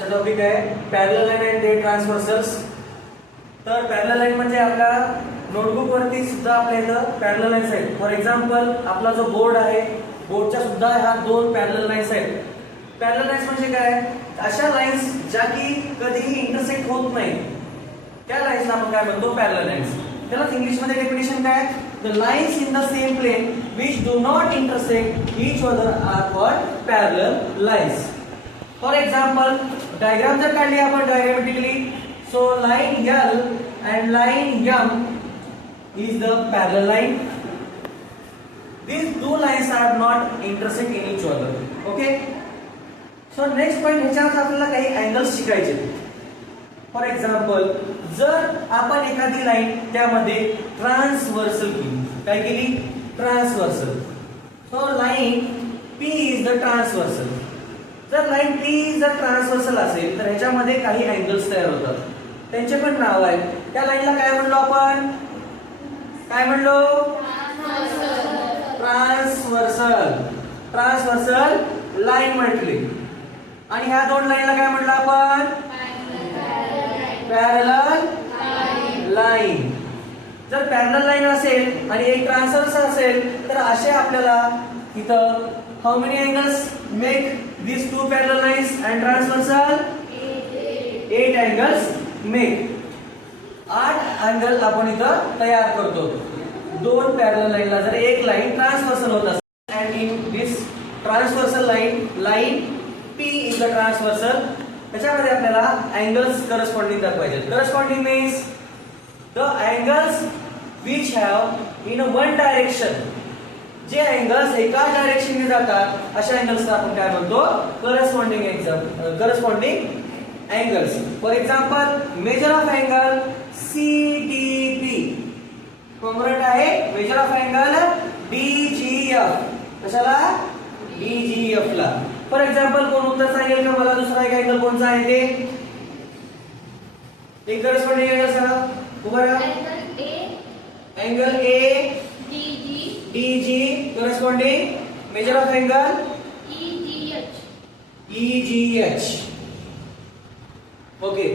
Topic आहे parallel line and there ट्रान्सव्हर्सल्स. तर parallel line म्हणजे आपल्या नोटबुक वरती सुद्धा आपल्या इथं पॅरलल लाईन्स आहेत. फॉर एक्झाम्पल आपला जो बोर्ड आहे, बोर्डच्या सुद्धा ह्या दोन पॅरलल लाईन्स आहेत. पॅरलल लाईन्स म्हणजे काय? अशा लाईन्स ज्या की कधीही इंटरसेक्ट होत नाही, त्या लाईन्सला आपण काय म्हणतो? Parallel lines. त्याला इंग्लिश मध्ये डेफिनेशन काय? The lines in the same plane which do not intersect each other are called parallel lines. For example diagram जर काढली आपण diagrammatically, so line L and line M is the parallel line. These two lines are not intersect in each other. Okay. So next point, ह्याच्यात आपल्याला काही angles शिकायचे. For example जर आपण एखादी लाईन त्यामध्ये ट्रान्सव्हर्सल केली, काय केली? Transversal. So line P is the transversal. जर लाईन P जर ट्रान्सव्हर्सल असेल तर ह्याच्यामध्ये काही अँगल्स तयार होतात, त्यांचे पण नाव आहे. त्या लाईनला काय म्हणलो आपण? काय म्हणलो? ट्रान्सव्हर्सल. ट्रान्सव्हर्सल लाईन म्हटली. आणि ह्या दोन लाईनला काय म्हणलं आपण? Parallel line. जर पॅरलल लाईन असेल आणि एक ट्रान्सव्हर्सल असेल तर असे आपल्याला इथं how many angles make these two parallel lines and transversal? 8 angles make. 8 angle आपण इथं तयार करतो. दोन पॅरलल लाईनला जर एक लाईन ट्रान्सव्हर्सल होत असेल and in this transversal line P is the transversal, त्याच्यामध्ये आपल्याला अँगल्स करस्पॉन्डिंग दाखवायचे. Corresponding means the angles which have in one direction. जे अँगल्स एका डायरेक्शनने जातात अशा अँगल्सला आपण काय म्हणतो? Corresponding angles. For example measure of angle CDP congruent आहे मेजर ऑफ अँगल DGF. कशाला? DGF ला. फॉर एक्झाम्पल कोण उत्तर सांगेल का मला? दुसरा एक अँगल कोणता आहे ते? एक करस्पॉन्डिंग अँगल सांगा. उभा राहा. Angle A DG corresponding measure of angle EGH. Okay.